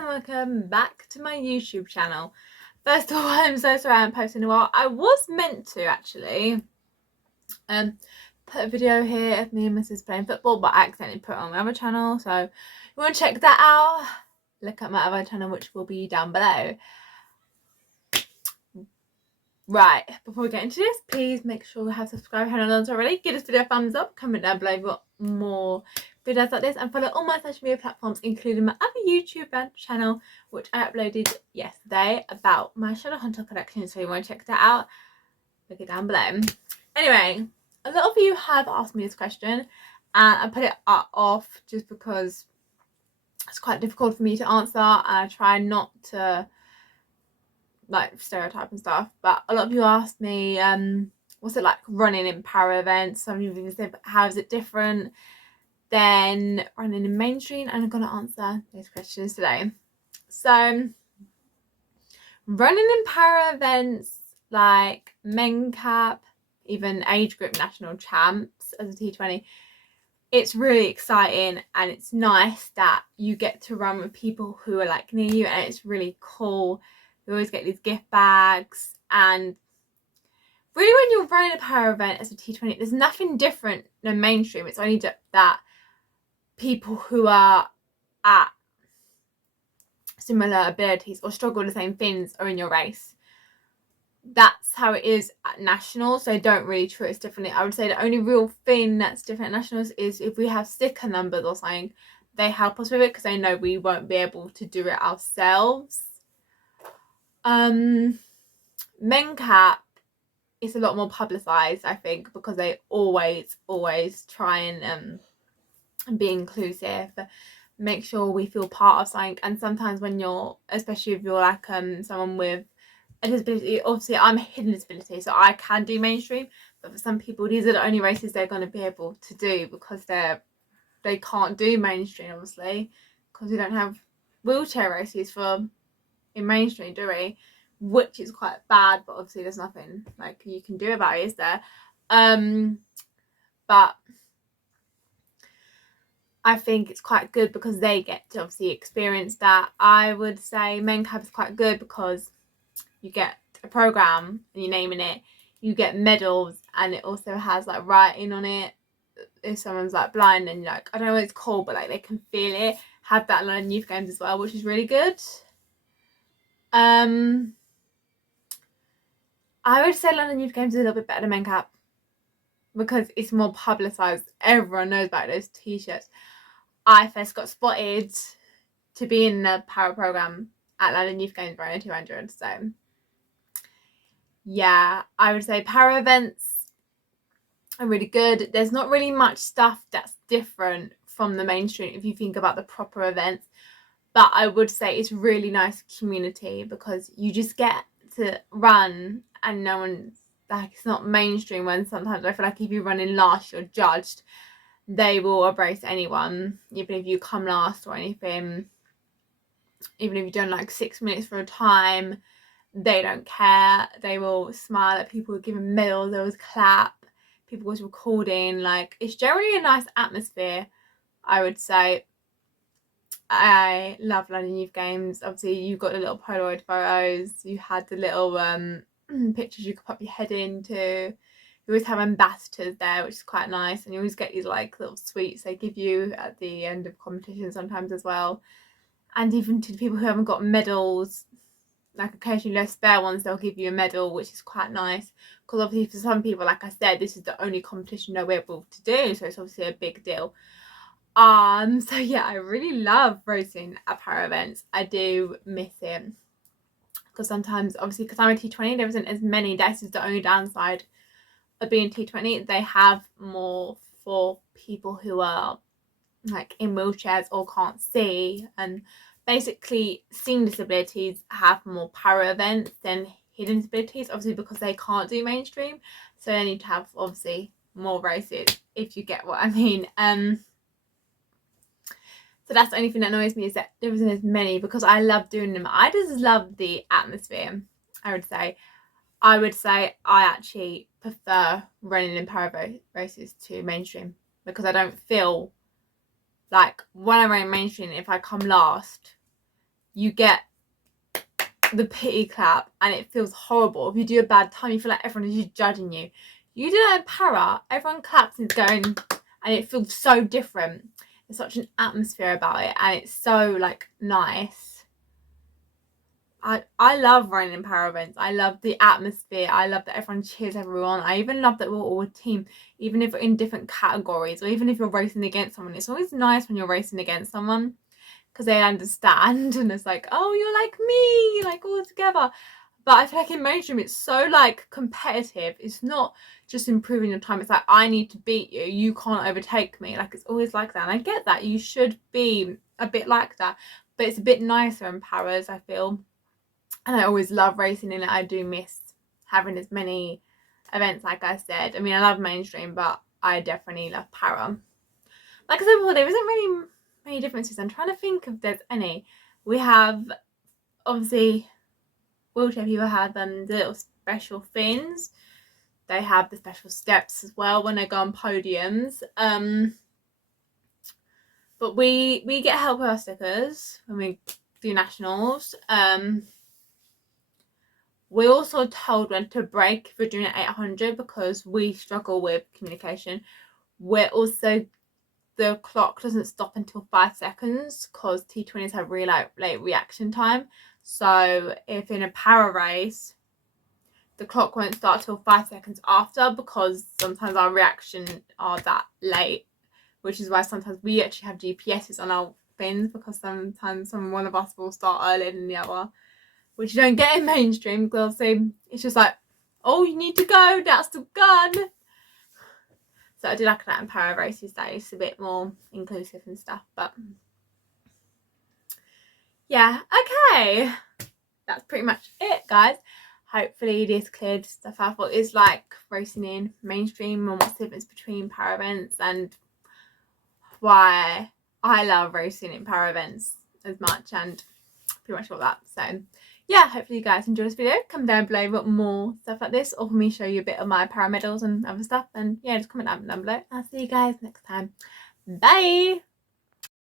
and welcome back to my YouTube channel. First of all, I'm so sorry I haven't posted in a while. I was meant to actually put a video here of me and Mrs. playing football, but I accidentally put it on my other channel, so if you want to check that out, look at my other channel, which will be down below. Right, before we get into this, please make sure you have subscribed if you haven't done so already. Give this video a thumbs up, comment down below if you want more videos like this, and follow all my social media platforms, including my other YouTube channel, which I uploaded yesterday about my Shadowhunter collection. So if you want to check that out, look it down below. Anyway, a lot of you have asked me this question, and I put it off just because it's quite difficult for me to answer, and I try not to like stereotype and stuff, but a lot of you asked me what's it like running in para events. Some of you even said, how is it different than running in mainstream? And I'm going to answer those questions today. So running in para events like MenCap, even age group national champs as a T20, it's really exciting, and it's nice that you get to run with people who are like near you, and it's really cool. You always get these gift bags, and really when you're running a para event as a T20, there's nothing different than mainstream. It's only that people who are at similar abilities or struggle with the same things are in your race. That's how it is at nationals, so don't really treat it differently. I would say the only real thing that's different at nationals is if we have sticker numbers or something, they help us with it because they know we won't be able to do it ourselves. MenCap is a lot more publicized, I think, because they always try and be inclusive, make sure we feel part of something. And sometimes when you're, especially if you're like someone with a disability, obviously I'm a hidden disability, so I can do mainstream, but for some people these are the only races they're going to be able to do because they can't do mainstream, obviously, because we don't have wheelchair races in mainstream, do we? Which is quite bad, but obviously there's nothing like you can do about it, is there? But I think it's quite good because they get to obviously experience that. I would say MenCap is quite good because you get a program and you're naming it, you get medals, and it also has like writing on it. If someone's like blind and like, I don't know what it's called, but like they can feel it. Have that in London Youth Games as well, which is really good. I would say London Youth Games is a little bit better than MenCap because it's more publicised. Everyone knows about those t-shirts. I first got spotted to be in the para program at London Youth Games running 200. So yeah, I would say para events are really good. There's not really much stuff that's different from the mainstream if you think about the proper events, but I would say it's really nice community because you just get to run and no one's like, it's not mainstream when sometimes I feel like if you run in last you're judged. They will embrace anyone, even if you come last or anything, even if you've done like 6 minutes for a time, they don't care. They will smile at people, give them medals, they always clap, people always recording. Like, it's generally a nice atmosphere, I would say. I love London Youth Games. Obviously you've got the little Polaroid photos, you had the little pictures you could pop your head into. You always have ambassadors there, which is quite nice, and you always get these like little sweets they give you at the end of competition sometimes as well. And even to the people who haven't got medals, like occasionally there's spare ones, they'll give you a medal, which is quite nice because obviously for some people, like I said, this is the only competition they're able to do, so it's obviously a big deal. So yeah, I really love racing at para events. I do miss it because sometimes, obviously, because I'm a T20, there isn't as many. This is the only downside of being T20. They have more for people who are like in wheelchairs or can't see, and basically seeing disabilities have more para events than hidden disabilities, obviously because they can't do mainstream, so they need to have obviously more races, if you get what I mean. So that's the only thing that annoys me, is that there isn't as many, because I love doing them. I just love the atmosphere, I would say. I actually prefer running in para races to mainstream because I don't feel like when I run mainstream, if I come last, you get the pity clap and it feels horrible. If you do a bad time, you feel like everyone is just judging you. You do that in para, everyone claps and it's going, and it feels so different. There's such an atmosphere about it, and it's so like nice. I love running in para events. I love the atmosphere. I love that everyone cheers everyone. I even love that we're all a team, even if we're in different categories, or even if you're racing against someone. It's always nice when you're racing against someone, because they understand and it's like, oh, you're like me, like all together. But I feel like in mainstream it's so like competitive. It's not just improving your time. It's like, I need to beat you, you can't overtake me. Like, it's always like that, and I get that. You should be a bit like that, but it's a bit nicer in paras, I feel. And I always love racing in it. I do miss having as many events, like I said. I mean, I love mainstream, but I definitely love para. Like I said before, there isn't really many differences. I'm trying to think if there's any. We have, obviously, wheelchair people have the little special fins. They have the special steps as well when they go on podiums. But we get help with our stickers when we do nationals. We're also told when to break if we're doing an 800 because we struggle with communication. We're also, the clock doesn't stop until 5 seconds because T20s have really late reaction time. So if in a para race, the clock won't start till 5 seconds after, because sometimes our reaction are that late, which is why sometimes we actually have GPSs on our fins, because sometimes one of us will start earlier than the other, which you don't get in mainstream, because it's just like, oh, you need to go, that's the gun. So I do like that in para races, that it's a bit more inclusive and stuff. But yeah, okay, that's pretty much it, guys. Hopefully this cleared stuff up. What it's like racing in mainstream, and what's the difference between para events, and why I love racing in para events as much, and pretty much all that. So yeah, hopefully you guys enjoy this video. Comment down below what more stuff like this, or for me show you a bit of my para medals and other stuff. And yeah, just comment down below. I'll see you guys next time. Bye.